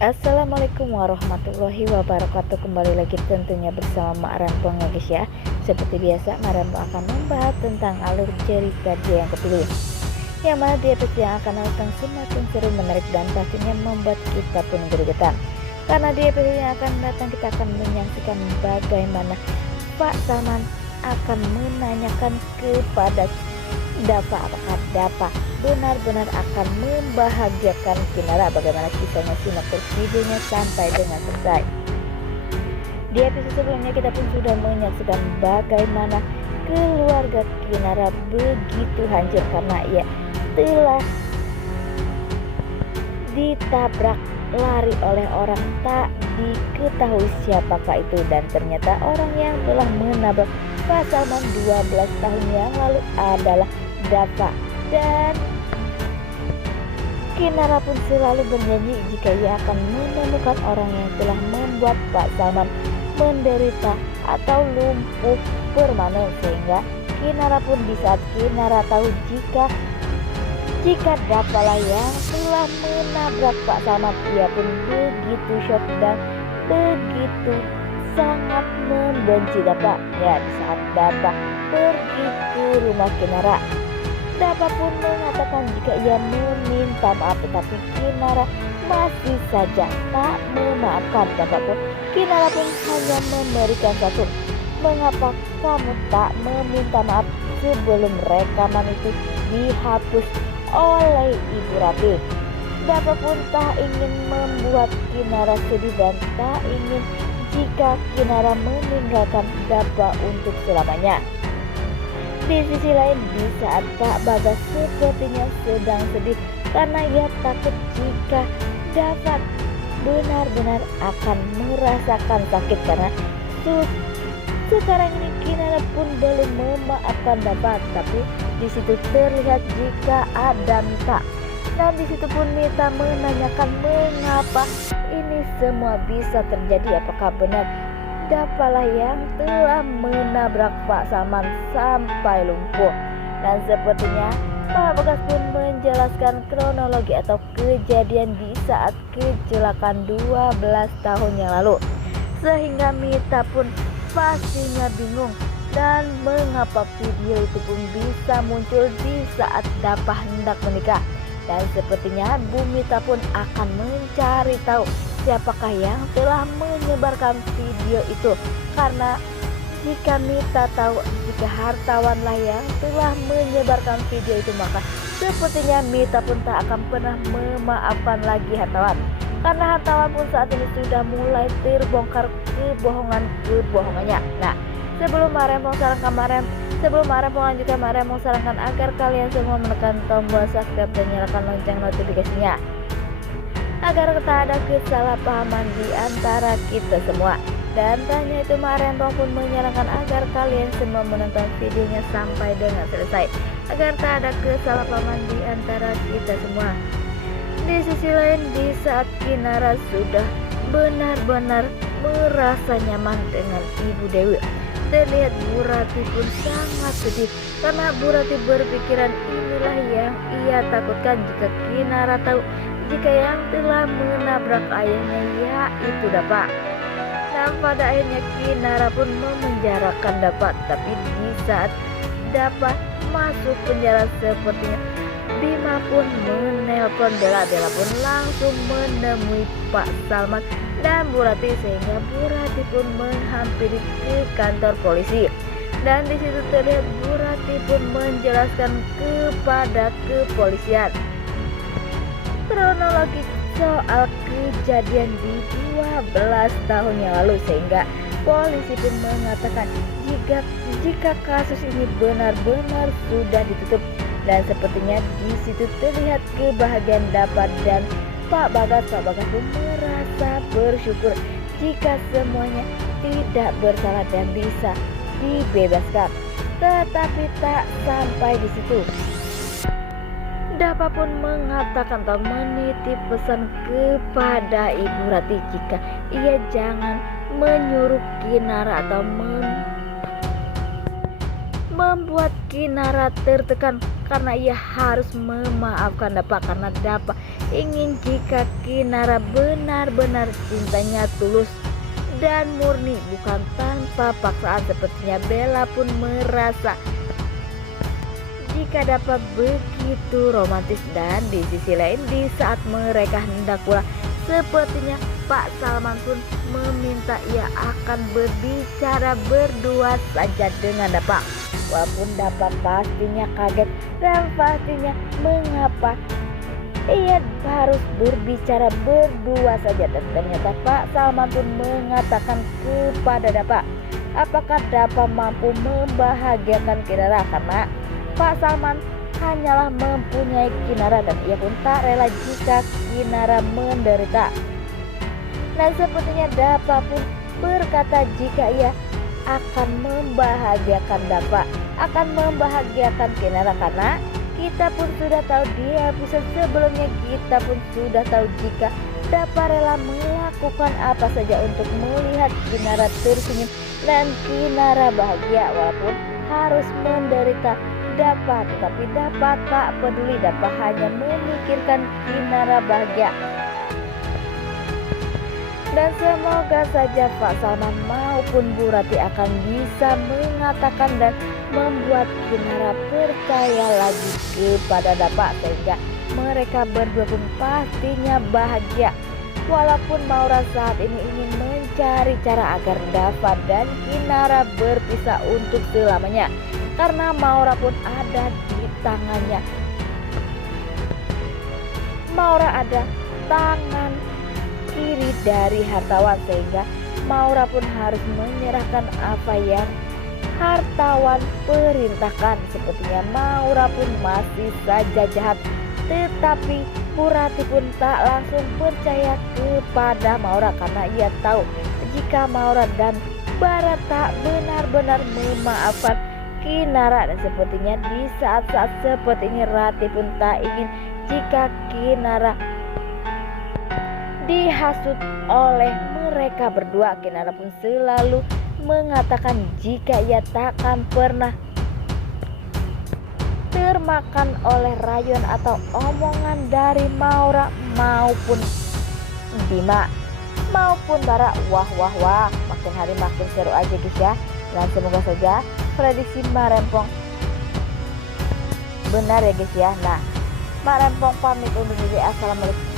Assalamualaikum warahmatullahi wabarakatuh. Kembali lagi tentunya bersama Mak Rempong ya guys ya. Seperti biasa Mak Rempong akan membahas tentang alur cerita dia yang kepilih, yang mana di episode yang akan datang semakin seru, menarik, dan pastinya membuat kita pun gregetan. Karena di episode yang akan datang kita akan menyaksikan bagaimana Pak Salman akan menanyakan kepada Dapa apakah Dapa benar-benar akan membahagiakan Kinara. Bagaimana kisahnya, simak terus videonya sampai dengan selesai. Di episode sebelumnya kita pun sudah menyaksikan bagaimana keluarga Kinara begitu hancur karena ia telah ditabrak lari oleh orang tak diketahui siapakah itu, dan ternyata orang yang telah menabrak Pak Salman 12 tahun yang lalu adalah Dapa. Dan Kinara pun selalu berjanji jika ia akan menemukan orang yang telah membuat Pak Salman menderita atau lumpuh permanen, sehingga Kinara pun di saat Kinara tahu jika Dapa lah yang telah menabrak Pak Salman, ia pun begitu shock dan begitu sangat membenci Dapa. Ya, di saat Dapa pergi ke rumah Kinara, Dapa pun mengatakan jika ia meminta maaf, tetapi Kinara masih saja tak memaafkan Dapa pun. Kinara pun hanya memberikan satu, mengapa kamu tak meminta maaf sebelum rekaman itu dihapus oleh Ibu Rati. Dapa pun tak ingin membuat Kinara sedih dan tak ingin jika Kinara meninggalkan Dapa untuk selamanya. Di sisi lain, di saat Pak Bagas sepertinya sedang sedih karena ia takut jika Dapa benar-benar akan merasakan sakit, karena sekarang ini Kinara pun belum memaafkan Dapa. Tapi di situ terlihat jika ada Mita, dan di situ pun Mita menanyakan mengapa ini semua bisa terjadi. Apakah benar Dapa lah yang telah menabrak Pak Salman sampai lumpuh? Dan sepertinya Pak Bagas pun menjelaskan kronologi atau kejadian di saat kecelakaan 12 tahun yang lalu, sehingga Mita pun pastinya bingung dan mengapa video itu pun bisa muncul di saat Dapa hendak menikah. Dan sepertinya Bu Mita pun akan mencari tahu siapakah yang telah menyebarkan video itu, karena jika Mita tahu jika hartawanlah yang telah menyebarkan video itu, maka sepertinya Mita pun tak akan pernah memaafkan lagi hartawan, karena hartawan pun saat ini sudah mulai terbongkar kebohongannya. Nah, sebelum Marempong lanjutkan, Marempong sarankan agar kalian semua menekan tombol subscribe dan nyalakan lonceng notifikasinya agar tak ada kesalahpahaman di antara kita semua. Dan tanya itu Marempong pun menyarankan agar kalian semua menonton videonya sampai dengan selesai agar tak ada kesalahpahaman di antara kita semua. Di sisi lain, di saat Kinara sudah benar-benar merasa nyaman dengan Ibu Dewi, terlihat Bu Rati pun sangat sedih karena Bu Rati berpikiran inilah yang ia takutkan jika Kinara tahu jika yang telah menabrak ayahnya yaitu Dapa. Dan pada akhirnya Kinara pun memenjarakan Dapa. Tapi di saat Dapa masuk penjara, sepertinya Bima pun menelpon Bella. Bella pun langsung menemui Pak Salman dan Bu Rati, sehingga Bu Rati pun menghampiri ke kantor polisi. Dan di situ terlihat Bu Rati pun menjelaskan kepada kepolisian kronologi soal kejadian di 12 tahun yang lalu, sehingga polisi pun mengatakan jika kasus ini benar-benar sudah ditutup. Dan sepertinya di situ terlihat kebahagiaan Dapa dan Pak Bagas. Pak Bagas pun merasa bersyukur jika semuanya tidak bersalah dan bisa dibebaskan. Tetapi tak sampai di situ, Dapa pun mengatakan atau menitip pesan kepada Ibu Rati jika ia jangan menyuruh Kinara atau membuat Kinara tertekan karena ia harus memaafkan dapat karena dapat ingin jika Kinara benar-benar cintanya tulus dan murni bukan tanpa paksaan. Sepertinya Bella pun merasa jika dapat begitu romantis. Dan di sisi lain di saat mereka hendak pulang, sepertinya Pak Salman pun meminta ia akan berbicara berdua saja dengan dapat. Walaupun dapat pastinya kaget dan pastinya mengapa ia harus berbicara berdua saja. Dan ternyata Pak Salman pun mengatakan kepada dapat, apakah dapat mampu membahagiakan Kinara, karena Pak Salman hanyalah mempunyai Kinara dan ia pun tak rela jika Kinara menderita. Dan sepertinya dapat pun berkata jika ia akan membahagiakan dapat, akan membahagiakan Kinara, karena kita pun sudah tahu di episode sebelumnya, kita pun sudah tahu jika dapat rela melakukan apa saja untuk melihat Kinara tersenyum dan Kinara bahagia walaupun harus menderita dapat. Tetapi dapat tak peduli, dapat hanya memikirkan Kinara bahagia. Dan semoga saja Pak Salman maupun Bu Rati akan bisa mengatakan dan membuat Kinara percaya lagi kepada dapat sehingga mereka berdua pun pastinya bahagia. Walaupun Maura saat ini ingin mencari cara agar Dava dan Kinara berpisah untuk selamanya, karena Maura pun ada di tangannya. Maura ada tangan kiri dari hartawan sehingga Maura pun harus menyerahkan apa yang hartawan perintahkan. Sepertinya Maura pun masih saja jahat, tetapi Bu Rati pun tak langsung percaya kepada Maura karena ia tahu jika Maura dan Bara tak benar-benar memaafkan Kinara. Dan sepertinya di saat-saat seperti ini Rati pun tak ingin jika Kinara dihasut oleh mereka berdua. Kinara pun selalu mengatakan jika ia takkan pernah termakan oleh rayuan atau omongan dari Maura maupun Bima maupun Bara. Wah, makin hari makin seru aja guys ya. Dan semoga saja prediksi Mak Rempong benar ya guys ya. Nah, Mak Rempong pamit undur diri. Assalamualaikum.